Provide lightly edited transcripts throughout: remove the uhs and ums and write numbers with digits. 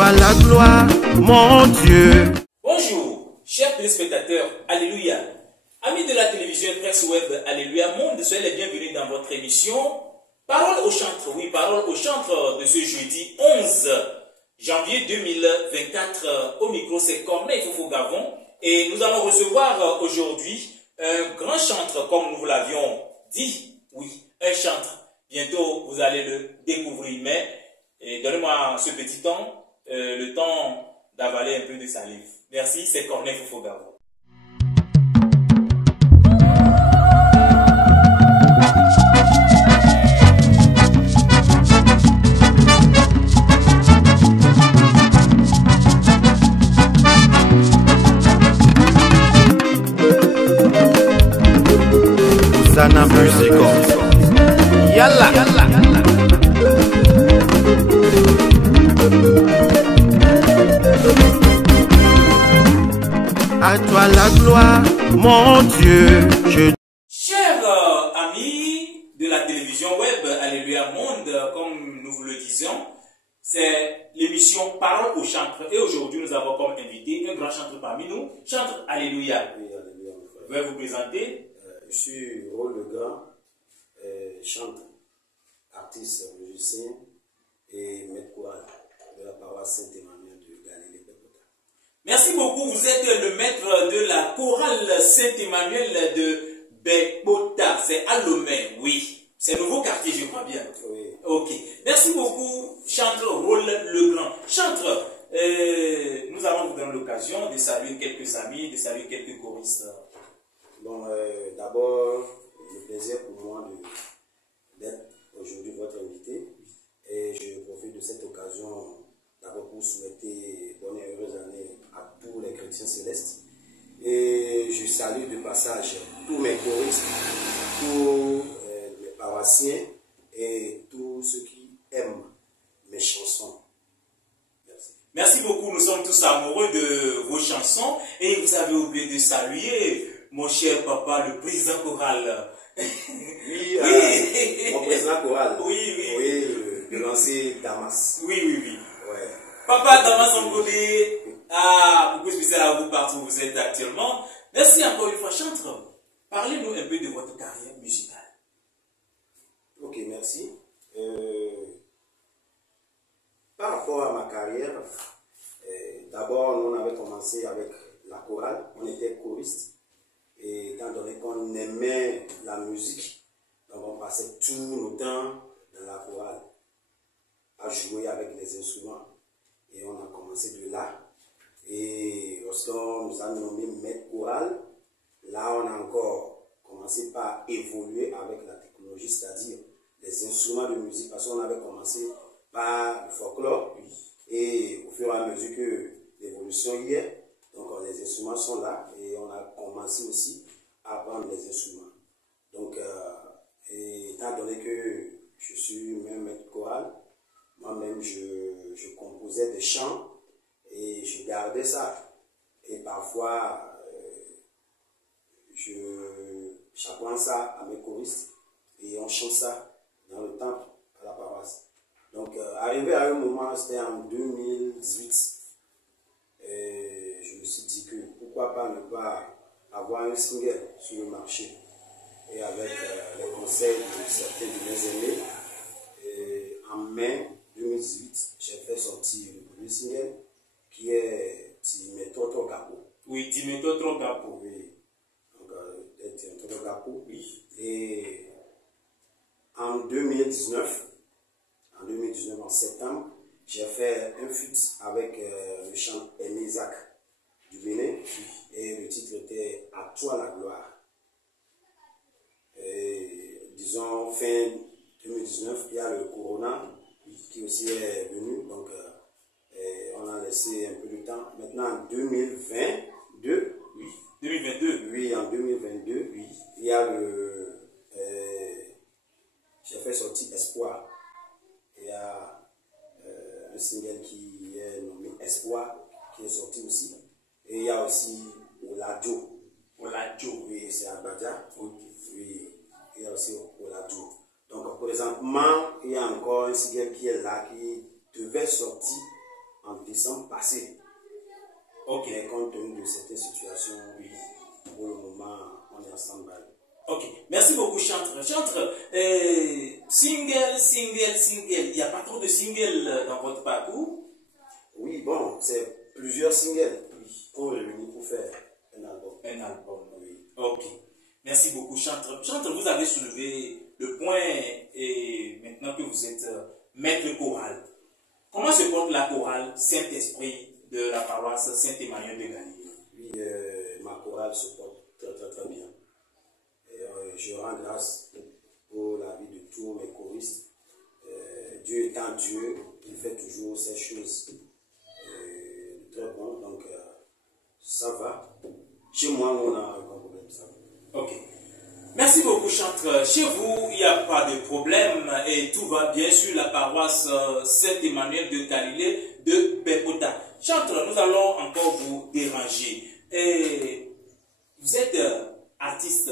toi la gloire, mon Dieu. Bonjour, chers téléspectateurs, alléluia. Amis de la télévision Presse Web, alléluia, monde, soyez les bienvenus dans votre émission Parole au chantre. Oui, Parole au chantre de ce jeudi 11 janvier 2024. Au micro, c'est Corneille Fofo-Gavon. Et nous allons recevoir aujourd'hui un grand chantre, comme nous vous l'avions dit. Oui, un chantre. Bientôt, vous allez le découvrir. Mais donnez-moi ce petit temps, le temps d'avaler un peu de salive. Merci, c'est Corneille Fofo-Gavon. Sana musico. Yalla. À toi la gloire, mon Dieu. Chers amis de la télévision web, alléluia monde, comme nous vous le disions, c'est l'émission Parole au chantre. Et aujourd'hui, nous avons comme invité un grand chanteur parmi nous, chantre alléluia. Oui, alléluia. Vous pouvez vous présenter? Je suis Rôle Le Grand, chanteur, artiste, musicien et maître choral de la paroisse Saint-Emmanuel de Galilée-Bebota. Merci beaucoup. Vous êtes le maître de la chorale Saint-Emmanuel de Bebota. C'est à Lomé, oui. C'est un nouveau quartier, je crois bien. Oui. Ok. Merci beaucoup, chanteur Rôle Le Grand. Chanteur, nous allons vous donner l'occasion de saluer quelques amis, de saluer quelques choristes. Bon, d'abord, le plaisir pour moi d'être aujourd'hui votre invité. Et je profite de cette occasion d'abord pour souhaiter bonne et heureuse année à tous les chrétiens célestes. Et je salue de passage tous mes choristes, tous mes paroissiens et tous ceux qui aiment mes chansons. Merci. Merci beaucoup. Nous sommes tous amoureux de vos chansons. Et vous avez oublié de saluer mon cher papa, le président choral. Oui, oui. Mon président choral. Oui, oui. Oui, le lancé Damas. Oui, oui, oui. Ouais. Papa Damas Angolé, beaucoup spécial à vous partout où vous êtes actuellement. Merci encore une fois, chantre. Parlez-nous un peu de votre carrière musicale. Ok, merci. Par rapport à ma carrière, d'abord, on avait commencé avec la chorale. On était choriste. Et étant donné qu'on aimait la musique, donc on passait tout nos temps dans la chorale, à jouer avec les instruments. Et on a commencé de là. Et lorsqu'on nous a nommé maître choral, là on a encore commencé par évoluer avec la technologie, c'est-à-dire les instruments de musique, parce qu'on avait commencé par le folklore. Et au fur et à mesure que l'évolution y est, donc les instruments sont là et on a commencé aussi à apprendre les instruments. Donc, étant donné que je suis même maître choral, moi-même je composais des chants et je gardais ça. Et parfois, j'apprends ça à mes choristes et on chante ça dans le temple à la paroisse. Donc, arrivé à un moment, c'était en 2018. Je me suis dit que pourquoi pas ne pas avoir un single sur le marché. Et avec les conseils de certains de mes amis, en mai 2018, j'ai fait sortir le premier single qui est Timeto Gapo. Oui, Timeto Gapo. Oui, donc Timeto Gapo. Oui. Et en 2019, en septembre, j'ai fait un feat avec le chant Isaac du Bénin et le titre était À toi la gloire. Et, disons fin 2019, il y a le Corona qui aussi est venu, donc on a laissé un peu de temps. Maintenant en 2022, oui. 2022. Oui, en 2022, oui, il y a j'ai fait sortir Espoir. Il y a un single qui est nommé Espoir, qui est sorti aussi. Et il y a aussi Oladio. Oladio. Oui, c'est Abadja. Oui, il y a aussi Oladio. Donc, présentement, il y a encore un single qui est là, qui devait sortir en décembre passé. Ok. Mais compte tenu de certaines situations, oui, pour le moment, on est ensemble. Ok, merci beaucoup Chantre. Chantre, single, il n'y a pas trop de singles dans votre parcours? Oui, bon, c'est plusieurs singles qu'on réunit pour faire un album. Un album, oui. Ok, merci beaucoup Chantre. Chantre, vous avez soulevé le point et maintenant que vous êtes maître choral, comment se porte la chorale Saint-Esprit de la paroisse Saint-Emmanuel de Galilée? Oui, ma chorale se porte très bien. Je rends grâce pour la vie de tous mes choristes. Dieu étant Dieu, il fait toujours ces choses très bonnes. Donc, ça va. Chez moi, on a un problème. Ça va. Ok. Merci beaucoup, Chantre. Chez vous, il n'y a pas de problème et tout va bien sur la paroisse Saint-Emmanuel de Galilée de Bepota. Chantre, nous allons encore vous déranger. Et vous êtes artiste,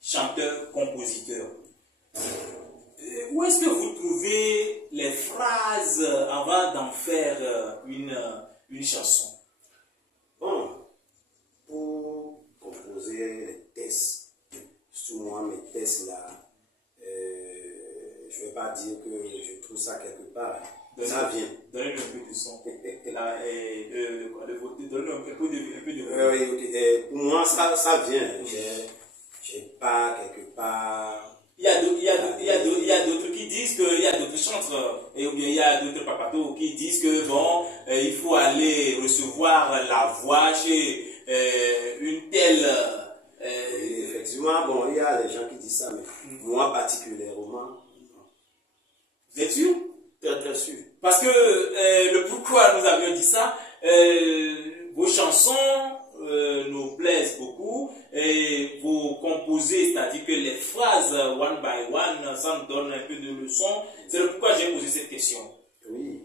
chanteur, compositeur. Où est-ce que vous trouvez les phrases avant d'en faire une chanson? Bon, pour composer les textes, surtout moi, mes textes là, je ne vais pas dire que je trouve ça quelque part. Ça vient. Donnez-le un peu de son. Là, donnez-le un peu de oui, pour moi, ça vient. Je n'ai pas quelque part. Il y a d'autres qui disent qu'il y a d'autres chantres, et ou bien il y a d'autres papatos qui disent que bon, il faut aller recevoir la voix chez une telle. Effectivement, bon, il y a des gens qui disent ça, mais moi particulièrement. Vous êtes sûr? Très sûr. Parce que le pourquoi nous avions dit ça, vos chansons nous plaisent beaucoup et vous composez, c'est-à-dire que les phrases one by one, ça nous donne un peu de leçons. C'est le pourquoi j'ai posé cette question. Oui.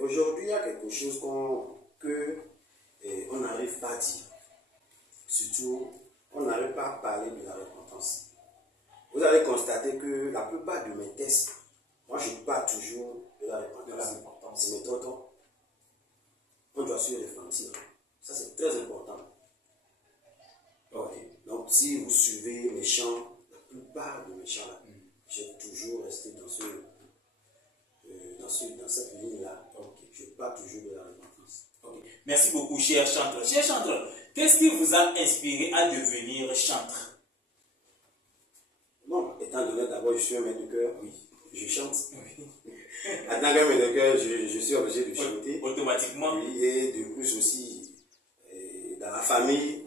Aujourd'hui, il y a quelque chose qu'on n'arrive pas à dire. Surtout, on n'arrive pas à parler de la repentance. Vous allez constater que la plupart de mes textes, moi je parle toujours de la repentance. C'est mes tontons. On doit se repentir. Ça c'est très important. Okay. Donc si vous suivez mes chants, la plupart de mes chants là, j'ai toujours resté dans cette ligne-là. Okay. Je parle toujours de la repentance. Okay. Merci beaucoup, cher chanteur. Cher chanteur, qu'est-ce qui vous a inspiré à devenir chanteur? Bon, étant donné d'abord je suis un maître de chœur, oui, je chante. Oui. En tant que maître de chœur, je suis obligé de chanter. Automatiquement. Oui, et de plus aussi, dans la famille,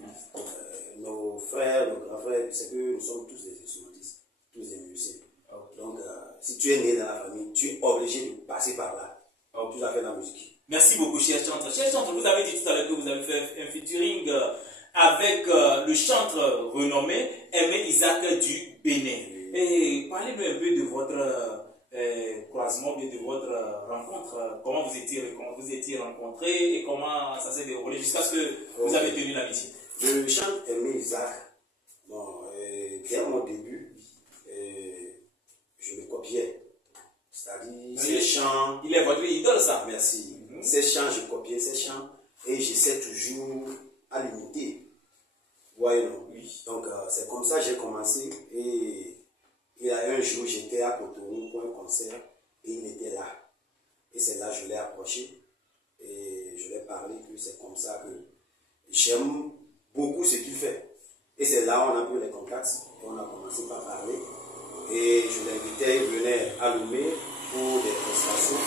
nos frères, nos grands frères, c'est que nous sommes tous des instrumentistes, tous des musiciens. Okay. Donc, si tu es né dans la famille, tu es obligé de passer par là. Okay. Tu as fait la musique. Merci beaucoup, cher chanteur. Cher chanteur, vous avez dit tout à l'heure que vous avez fait un featuring avec le chanteur renommé Aimé Isaac du Bénin. Oui. Et parlez-nous un peu de votre croisement, bien de votre rencontre. Comment vous étiez rencontrés et comment ça s'est déroulé jusqu'à ce que vous avez tenu l'amitié. Je chante Aimé Isaac. Bon, dès mon début, je me copiais. C'est-à-dire, ces chants. Il est votre idole, ça. Merci. Ces chants, je copiais ces chants et j'essaie toujours à l'imiter. Ouais, non. Oui. Donc, c'est comme ça que j'ai commencé. Et il y a un jour, j'étais à Cotonou pour un concert et il était là. Et c'est là que je l'ai approché et je lui ai parlé que c'est comme ça que j'aime beaucoup ce qu'il fait. Et c'est là où on a pris les contacts et on a commencé par parler. Et je l'invitais, il venait à Lomé pour des prestations.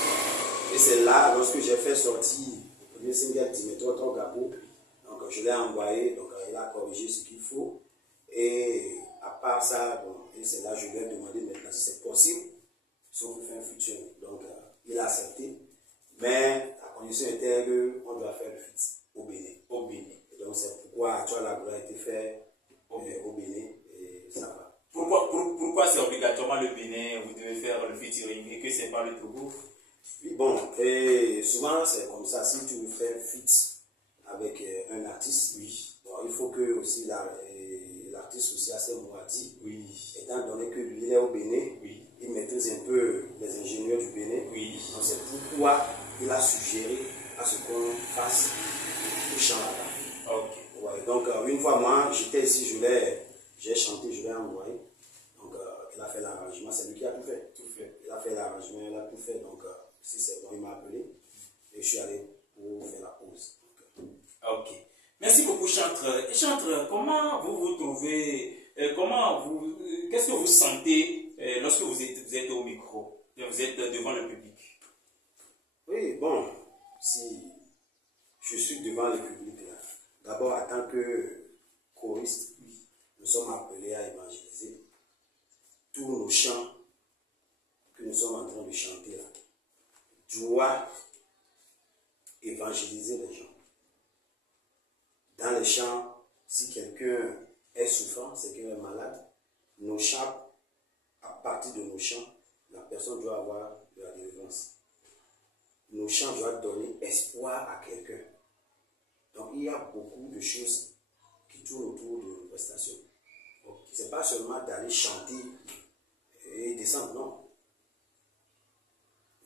Et c'est là, lorsque j'ai fait sortir le premier single Dimitro Gabo, donc je l'ai envoyé, donc il a corrigé ce qu'il faut. Et à part ça, bon, et c'est là que je lui ai demandé maintenant si c'est possible, si on peut faire un featuring. Donc il a accepté. Mais la condition était qu'on doit faire le feat au Bénin. Au Bénin. Et donc c'est pourquoi Actual Labour a été fait au Bénin et ça va. Pourquoi c'est obligatoirement le Bénin, vous devez faire le featuring et que c'est pas le Togo? Oui, bon, et souvent c'est comme ça, si tu veux faire feat avec un artiste, oui, bon, il faut que aussi l'artiste aussi a ses mots à dire. Oui. Étant donné que lui il est au Bénin, oui, il maîtrise un peu les ingénieurs du Bénin. Oui. Donc c'est pourquoi il a suggéré à ce qu'on fasse le chant là-bas. Ok. Ouais, donc, une fois, moi, j'étais ici, j'ai chanté, je l'ai envoyé. Donc, il a fait l'arrangement, c'est lui qui a tout fait. Il a fait l'arrangement, il a tout fait. Donc, si c'est bon, il m'a appelé et je suis allé pour faire la pause. Donc, ok. Merci beaucoup, Chantre. Chantre, comment vous vous trouvez, qu'est-ce que vous sentez lorsque vous êtes au micro, vous êtes devant le public? oui, bon, si je suis devant le public là, d'abord, en tant que choriste, nous sommes appelés à évangéliser tous nos chants que nous sommes en train de chanter là. Doit évangéliser les gens. Dans les chants, si quelqu'un est souffrant, c'est quelqu'un est malade, nos chants, à partir de nos chants, la personne doit avoir de la délivrance. Nos chants doivent donner espoir à quelqu'un. Donc il y a beaucoup de choses qui tournent autour de nos prestations. Ce n'est pas seulement d'aller chanter et descendre, non.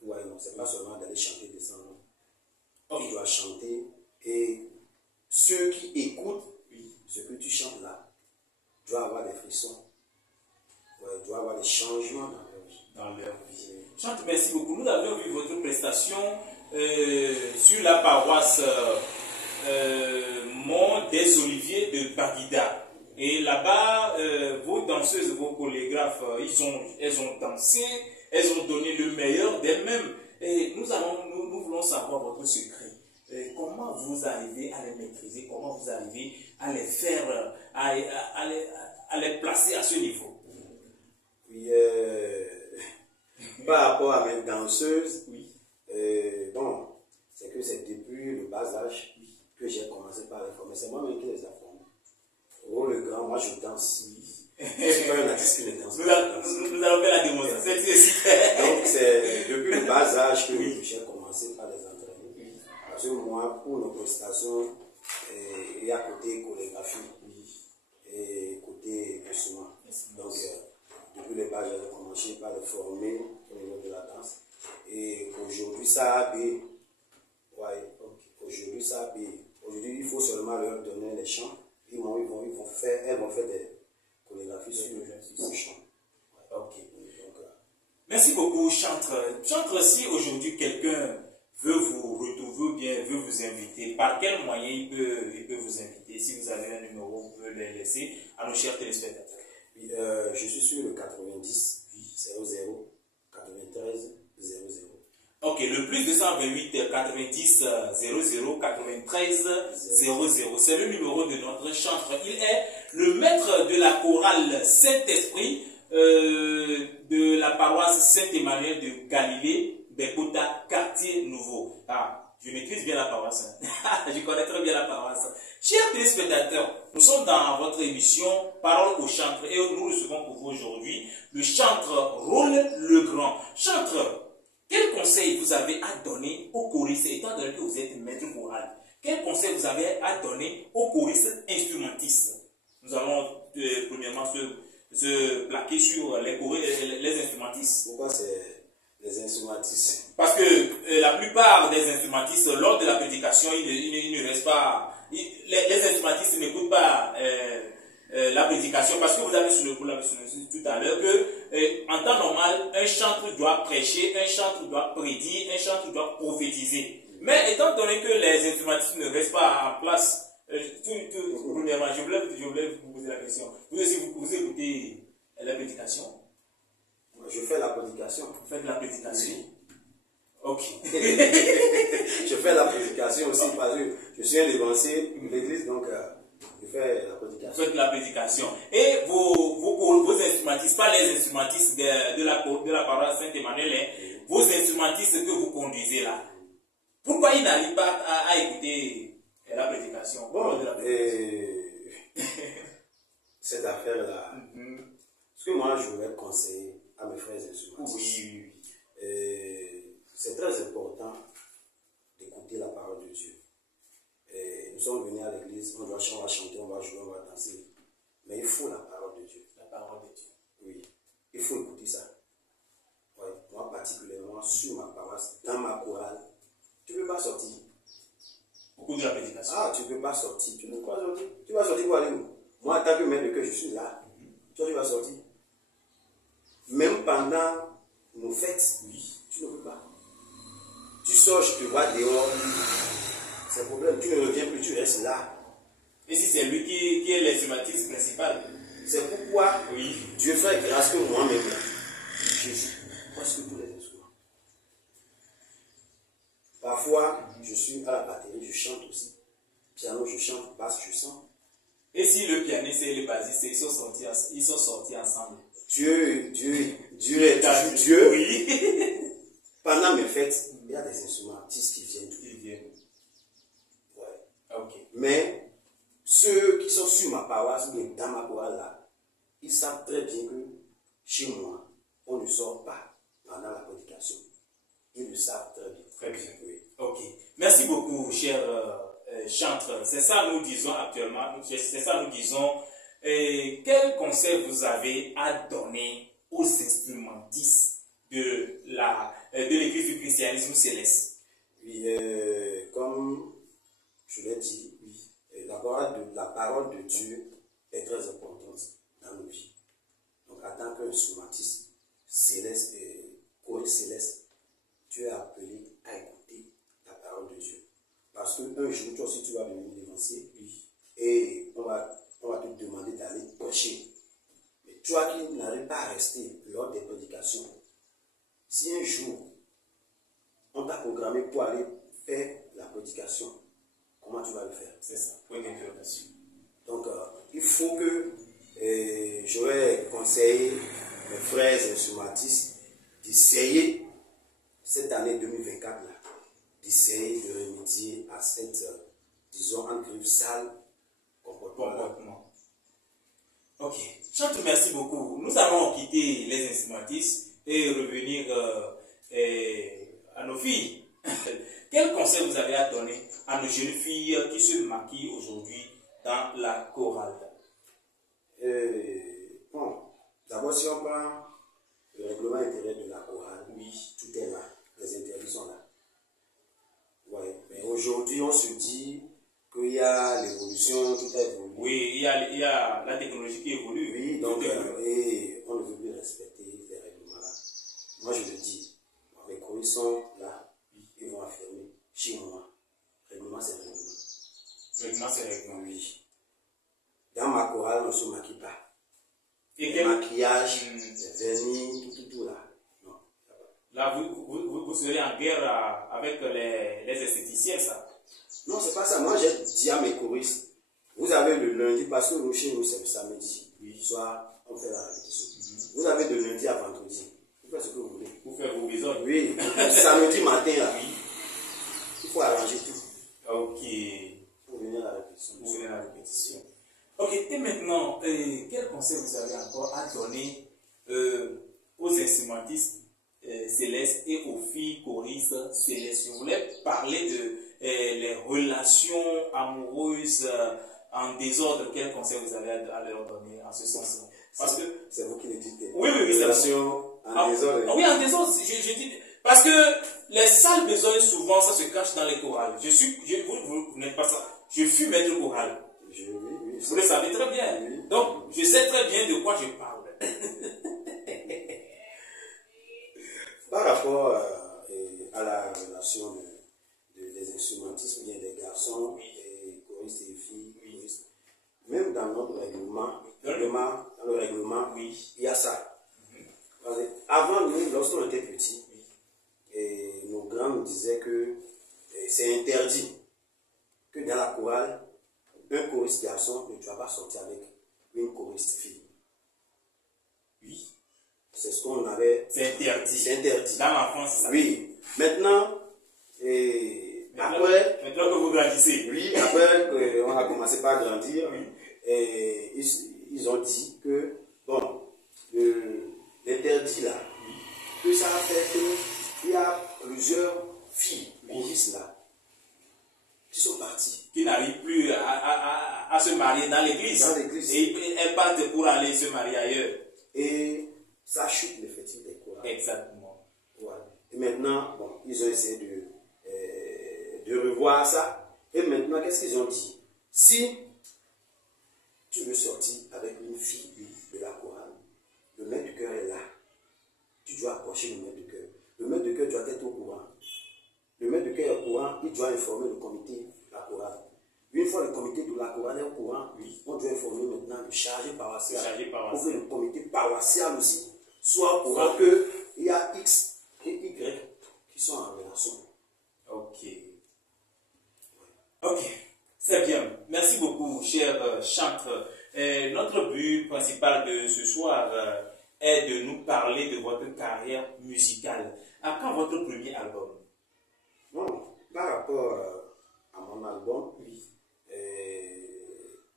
Ouais, non, c'est pas seulement d'aller chanter et descendre, non. Tu dois chanter et ceux qui écoutent ce que tu chantes là doivent avoir des frissons. Ouais, doivent avoir des changements dans leur vie. Chante, merci beaucoup. Nous avons vu votre prestation sur la paroisse Mont des Oliviers de Baguida. Et là-bas, vos danseuses, vos chorégraphes, elles ont dansé, elles ont donné le meilleur d'elles-mêmes. Et nous voulons savoir votre secret. Comment vous arrivez à les maîtriser, comment vous arrivez à les faire, à les placer à ce niveau? Oui, par rapport à mes danseuses, oui. Bon, c'est que c'est depuis le bas âge que j'ai commencé par les former. C'est moi-même qui les ai formés. Oh, le grand, moi je danse. Je ne suis pas un artiste qui ne danse pas. Nous allons faire la démonstration. Donc, c'est depuis le bas âge que j'ai commencé par les entraîner. Parce que moi, pour nos prestations, il y a côté chorégraphie et côté instrument. Donc, depuis le bas âge, j'ai commencé par les former au niveau de la danse. Et aujourd'hui, ça a payé. Ouais, aujourd'hui, ça a payé. Aujourd'hui, il faut seulement leur donner les chants. Elles vont faire des chorégraphies sur le chant. Ouais. Ok. Merci beaucoup, Chantre. Chantre, si aujourd'hui quelqu'un veut vous retrouver ou bien veut vous inviter, par quel moyen il peut vous inviter? Si vous avez un numéro, vous pouvez le laisser à nos chers téléspectateurs. Oui, je suis sur le 90 00 93 00. Ok, le plus 228 90 00 93 00. C'est le numéro de notre chantre. Il est le maître de la chorale Saint-Esprit de la paroisse Saint-Emmanuel de Galilée, Bekota, quartier nouveau. Ah, je maîtrise bien la paroisse. Je connais très bien la paroisse. Chers téléspectateurs, nous sommes dans votre émission Parole au chantre et nous recevons pour vous aujourd'hui le chantre Rôle Legrand. Chantre, quel conseil vous avez à donner aux choristes, étant donné que vous êtes maître choral? Quel conseil vous avez à donner aux choristes instrumentistes? Nous allons premièrement se plaquer sur les instrumentistes. Pourquoi c'est les instrumentistes? Parce que la plupart des instrumentistes, lors de la prédication, ils ne restent pas. Les instrumentistes n'écoutent pas la prédication, parce que vous avez sur le coup tout à l'heure que en temps normal, un chantre doit prêcher, un chantre doit prédire, un chantre doit prophétiser. Mais étant donné que les instrumentistes ne restent pas en place, premièrement, je voulais vous poser la question. Vous aussi, vous écoutez la prédication? Je fais la prédication. Vous faites la prédication? Ok. Je fais la prédication aussi parce que je suis un dévancier de l'église, donc je fais la prédication. Vous faites la prédication. Et vos instrumentistes, pas les instrumentistes de la paroisse Saint-Emmanuel, vos instrumentistes que vous conduisez là, pourquoi ils n'arrivent pas à écouter la prédication? Bon, cette affaire-là, ce que moi je voulais conseiller à mes frères instrumentistes, oui. C'est très important d'écouter la parole de Dieu. Nous sommes venus à l'église, on va chanter, on va jouer, on va danser. Mais il faut la parole de Dieu. La parole de Dieu. Oui, il faut écouter ça. Ouais, moi particulièrement, sur ma paroisse, dans ma chorale, tu ne peux pas sortir. au cours de la prédication. Ah, tu ne peux pas sortir. Tu ne peux pas sortir. Tu vas sortir pour aller où? Moi, en tant que maître que je suis là, toi, tu vas sortir. Même pendant nos fêtes, tu ne peux pas. Tu sors, je te vois dehors. C'est un problème. Tu ne reviens plus, tu restes là. Et si c'est lui qui est l'instrumentiste principal? C'est pourquoi Dieu fait grâce que moi-même, je joue presque tous les instruments. Parfois, je suis à la batterie, je chante aussi. Piano, je chante, basse, je sens. Et si le pianiste et le bassiste, ils sont sortis ensemble? Dieu est Dieu. Oui. Pendant mes fêtes, il y a des instrumentistes qui viennent. Ouais. Ok. Mais ceux qui sont sur ma paroisse, ou dans ma paroisse là, ils savent très bien que chez moi, on ne sort pas pendant la prédication. Ils le savent très bien. Très bien. Oui. Ok. Merci beaucoup, cher chantre. C'est ça nous disons actuellement. C'est ça nous disons. Quel conseil vous avez à donner aux instrumentistes de l'église du christianisme céleste? Oui, comme je l'ai dit, la parole de Dieu est très importante dans nos vies. Donc, en tant qu'instrumentiste céleste, choriste céleste, tu es appelé à écouter la parole de Dieu. Parce qu'un jour, toi aussi, tu vas venir dénoncer et on va te demander d'aller prêcher. Mais toi qui n'arrives pas à rester lors des prédications, si un jour, on t'a programmé pour aller faire la prédication, comment tu vas le faire? C'est ça. Point d'interrogation. Donc, il faut que je vais conseiller mes frères instrumentistes d'essayer cette année 2024 là, d'essayer de remédier à cette, disons, entre sale comportement. Ok. Chante, merci beaucoup. Nous allons quitter les instrumentistes et revenir à nos filles. Quel conseil vous avez à donner à nos jeunes filles qui se maquillent aujourd'hui dans la chorale? Bon, d'abord, si on prend le règlement intérieur de la chorale, tout est là. Les interdits sont là. Ouais. Mais aujourd'hui, on se dit qu'il y a l'évolution, tout a évolué. Oui, il y a la technologie qui évolue. Oui, donc, et on ne veut plus respecter les règlements là. Moi, je le dis, mes choristes sont là, ils vont affirmer, chez moi, règlement c'est règlement. Règlement c'est règlement, oui. Dans ma chorale, on ne se maquille pas. Et le maquillage, le vernis, tout là. Non, ça va. Là, vous serez en guerre avec les esthéticiens, ça? Non, c'est pas ça. Moi, j'ai dit à mes choristes, vous avez le lundi, parce que nous, chez nous, c'est le samedi. Soit on fait la répétition. Vous avez de lundi à vendredi. Vous faites ce que vous voulez. Vous faites vos besognes. Oui, samedi matin, là, il faut arranger tout. Ok. Pour venir à la répétition. Pour venir à la répétition. Ok, et maintenant, quel conseil vous avez encore à donner aux instrumentistes célestes et aux filles choristes célestes? Je voulais parler de les relations amoureuses en désordre. Quel conseil vous avez à leur donner en ce sens-là? Parce que c'est vous qui le dites. Oui, c'est relations en désordre. Oui, en désordre. Je dis parce que les sales besognes souvent ça se cache dans les chorales. Vous n'êtes pas ça. Je fus maître choral. Vous le savez très bien. Oui. Donc, je sais très bien de quoi je parle. Par rapport à la relation des instrumentistes, bien des garçons, des choristes et des filles, même dans notre règlement, dans le règlement, il y a ça. Avant nous, lorsqu'on était petits, nos grands nous disaient que c'est interdit que dans la chorale, un choriste garçon ne doit pas sortir avec une choriste fille. Oui. C'est ce qu'on avait. C'est interdit. C'est interdit. Dans l'enfance, c'est ça. Oui. Maintenant, après. Maintenant que vous grandissez. Oui, après qu'on a commencé par grandir, ils ont dit que, bon, l'interdit là, que ça a fait qu'il y a plusieurs filles choristes là qui sont parties. Qui n'arrivent plus à se marier dans l'église. Dans l'église. Et elles partent pour aller se marier ailleurs. Et ça chute l'effectif des chorales. Exactement. Voilà. Et maintenant, bon, ils ont essayé de revoir ça. Et maintenant, qu'est-ce qu'ils ont dit? Si tu veux sortir avec une fille de la chorale, le maître du cœur est là. Tu dois approcher le maître du cœur. Le maître du cœur doit être au courant. Le maître du cœur est au courant, il doit informer le comité de la chorale. Une fois le comité de la chorale est au courant, on doit informer maintenant le chargé paroissial. Pour que le comité paroissial aussi soit au courant qu'il y a X et Y qui sont en relation. Ok. Ok. C'est bien. Merci beaucoup, cher chantre. Notre but principal de ce soir est de nous parler de votre carrière musicale. À quand votre premier album? Bon, par rapport à mon album,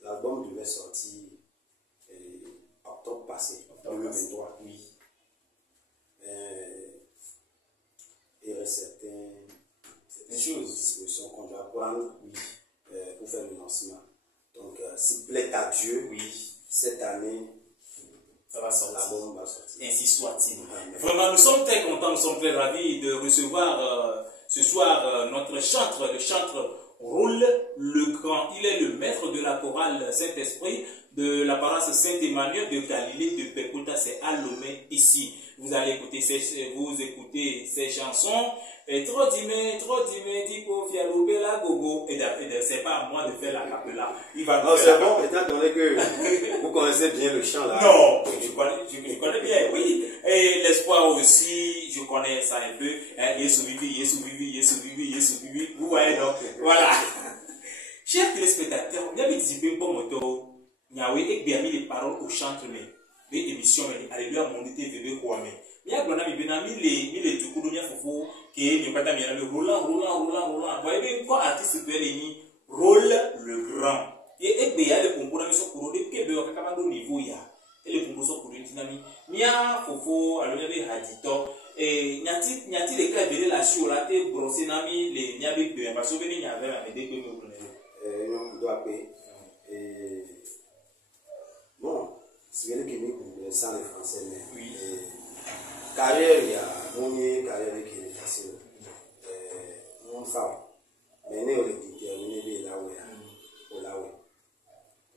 l'album devait sortir octobre passé, 2023. Oui. Il y a certaines choses qu'on doit prendre pour faire le lancement. Donc, s'il plaît à Dieu, cette année, ça va sortir. L'album va sortir. Ainsi soit-il. Vraiment, nous sommes très contents, nous sommes très ravis de recevoir ce soir notre chantre, le chantre Roule le Grand. Il est le maître de la chorale Saint-Esprit de la paroisse Saint-Emmanuel de Galilée de Pécouta, c'est à Lomé ici. Vous allez écouter ces chansons. Et trop d'imé, tipo fialoube la gogo. Et c'est pas à moi de faire la capella. Non, c'est bon, étant donné que vous connaissez bien le chant là. Non, je connais bien, oui. Et l'espoir aussi, je connais ça un peu. Yesu Bibi. Vous voyez donc. Voilà. Chers téléspectateurs, vous avez dit pour moto. Nyawe et bien mis les paroles au chantre mais les émissions mais alléluia mon été bébé quoi mais il y a blona mi bena mi les du coup dunia fofo qui ni pata mi le roulant voyez bien quoi artiste peut les rôle le grand et bien il y a le concours mais so pour des que be ka kama do niveau ya et le concours so pour dinami mia fofo alléluia les hadito et nyati les cas de la sur la te brosser nami les nyabe de parce que venir avec la médé que me non doit payer et bon, c'est vrai que nous sans les Français, mais carrière, il y a mon carrière qui est facile. Mon femme, mais nous, on est déterminé là où il y a, là où.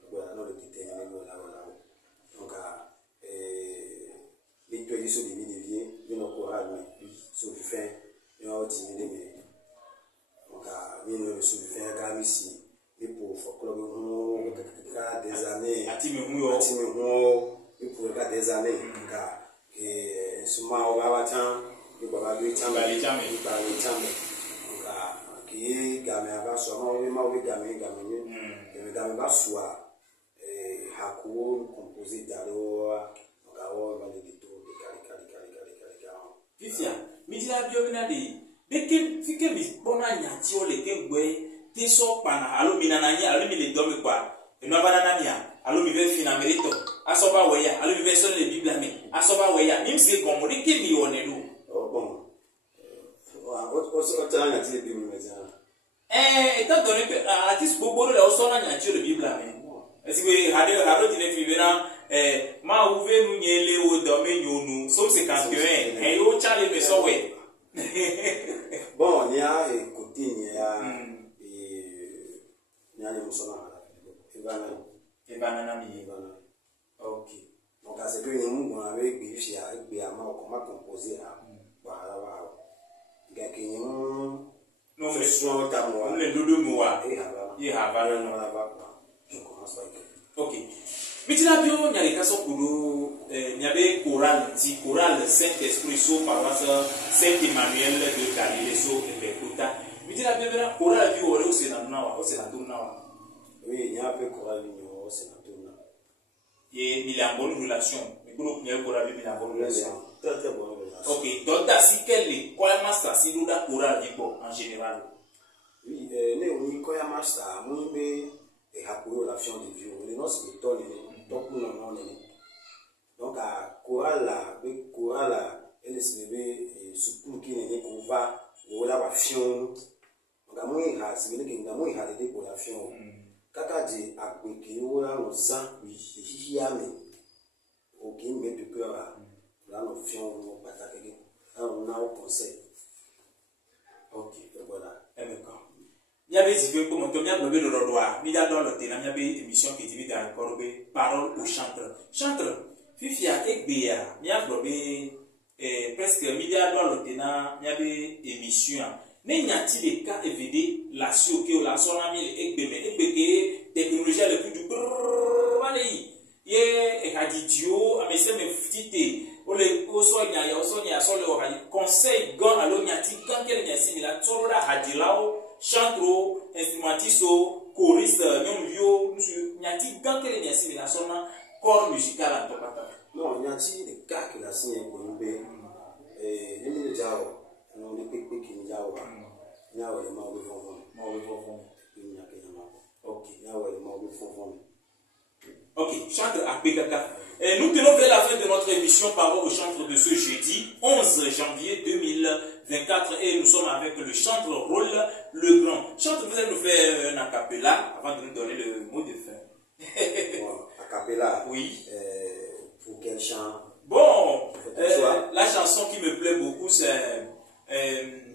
Voilà, nous, on est déterminé là où. Donc, les pays sont divisés, ils ont courage, mais sur le fin, ils ont diminué, mais donc, ils ont sur le fin, quand ici. Et pour des années, pour des années, et souvent on va attendre, et voilà, le temps, qui gamin va sûrement, oui, ma oui, gamin va soit, Hakou, composé d'alors, donc on va les détours, ti so pana alo minananya alo mi le domi kwa eno banana mia alo mi be fina merito asoba weya alo mi be so le biblia mi asoba weya nim se gomo de ke mi onelu bon o tanga ti le biblia mi étant donné que artiste bobo le so na nya ti le biblia mi est-ce que hado ti le fibena ma ouve nu nyele o domi nyonu so 51 et o chale me so we bon il y a côté il y a ok. Donc, c'est que nous avons vérifié avec Biama comment composer là. Voilà. Non, mais soit on est deux mois. Il y a je commence par écrire. Ok. Mitila bio nyali kaso kudo nyabe choral Saint-Esprit so paroisse Saint-Emmanuel de Galilée so Pécouta. Mitila bio bena choral bio ore o senanawa. Oui, il y a un peu choral au sénateur. Il a une bonne relation. Mais pour nous, il y a une bonne relation. Très très bonne relation. Ok, donc si quel est quoi master si nous da choral en général? Oui, nous quoi master, nous mais et hapo la fion de Dieu. Les nos spirituels, donc nous non donc à choral là, elle se lever sous qui n'est qu'on va ou la fion. Donc à moi il a c'est que nous il a des pour la fion. Kaka dit à qui ou là nos sang oui hiame aucun met de cœur là nos fion nos patates là on a au conseil. Ok, voilà. D'accord. Il y avait des comme on a blabé le rodoir. Il y a dans le terrain, il y avait une émission qui dit dans le corps, parole au chantre. Chantre, Fifia et Béa, il y a blabé presque milliard dans le terrain, il y avait une émission. Mais il y a des cas évidés, la suite, la sonamie, et que technologie le plus du brrrr, il y a des idiots, mais c'est mes petites. O sonya ya sonya sole o conseil gon alo nyati kan kel nyasi mila tsoroda hadilao chantro instrumentisto choriste nyomvio nyati kan kel nyasi mila sona corps musical antopata non nyati de ka que la signe ko mbe ni jao no ni pipi ki jao nyawo le ma we fofon ni nyake nyama OK nyawo le ma we fofon. OK, chantre à Bekaka. Nous tenons vers la fin de notre émission Parole au chantre de ce jeudi 11 janvier 2024 et nous sommes avec le chantre Rôle le Grand. Chantre, vous allez nous faire un acapella avant de nous donner le mot de fin. Bon, acapella. Oui. Pour quel chant? Bon, la chanson qui me plaît beaucoup c'est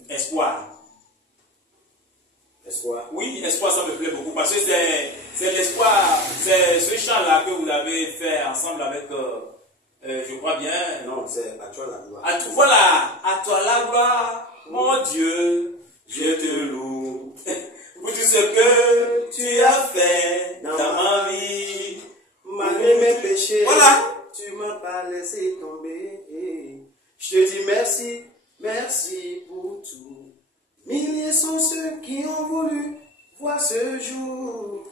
Espoir. Espoir. Oui, Espoir, ça me plaît beaucoup parce que c'est l'espoir, c'est ce chant-là que vous avez fait ensemble avec, je crois bien. Non, c'est à toi la gloire. Voilà, à toi la gloire, mon Dieu, je te loue pour tout ce que tu as fait dans ma vie. Malgré mes péchés, voilà. Tu m'as pas laissé tomber. Je te dis merci, merci pour tout. Milliers sont ceux qui ont voulu voir ce jour,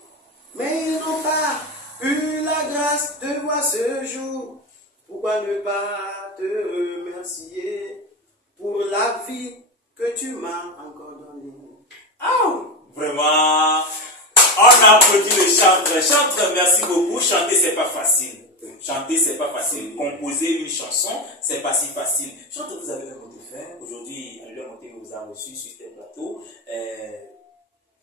mais ils n'ont pas eu la grâce de voir ce jour. Pourquoi ne pas te remercier pour la vie que tu m'as encore donnée? Oh, vraiment, on applaudit le chanteur. Chanteur, merci beaucoup. Chanter, c'est pas facile. Chanter, c'est pas facile. Composer une chanson, c'est pas si facile. Chanteur, vous avez un mot de fin. Aujourd'hui, le Monté vous a reçu sur ce plateau.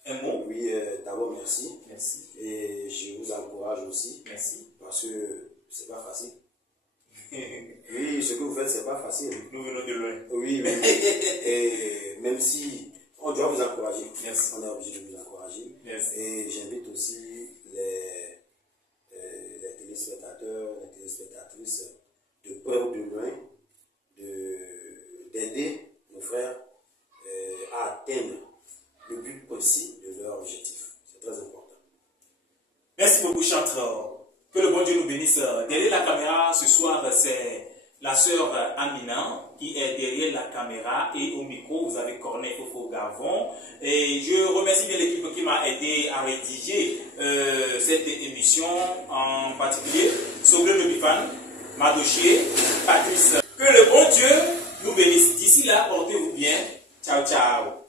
Un mot? Oui, d'abord, merci. Merci. Et je vous encourage aussi. Merci. Parce que c'est pas facile. Oui, ce que vous faites, c'est pas facile. Nous venons de loin. Oui, oui. Et même si on doit vous encourager. Merci. On est obligé de vous encourager. Merci. Et j'invite aussi les téléspectateurs, les téléspectatrices de près ou de loin d'aider nos frères à atteindre le but précis de leur objectif. C'est très important. Merci beaucoup, chanteur. Que le bon Dieu nous bénisse. Derrière la caméra, ce soir, c'est la sœur Amina qui est derrière la caméra et au micro, vous avez Corneille Fofo Gavon. Et je remercie bien l'équipe qui m'a aidé à rédiger cette émission, en particulier Sobré le Bifan, Madoché, Patrice. Que le bon Dieu nous bénisse. D'ici là, portez-vous bien. Ciao, ciao.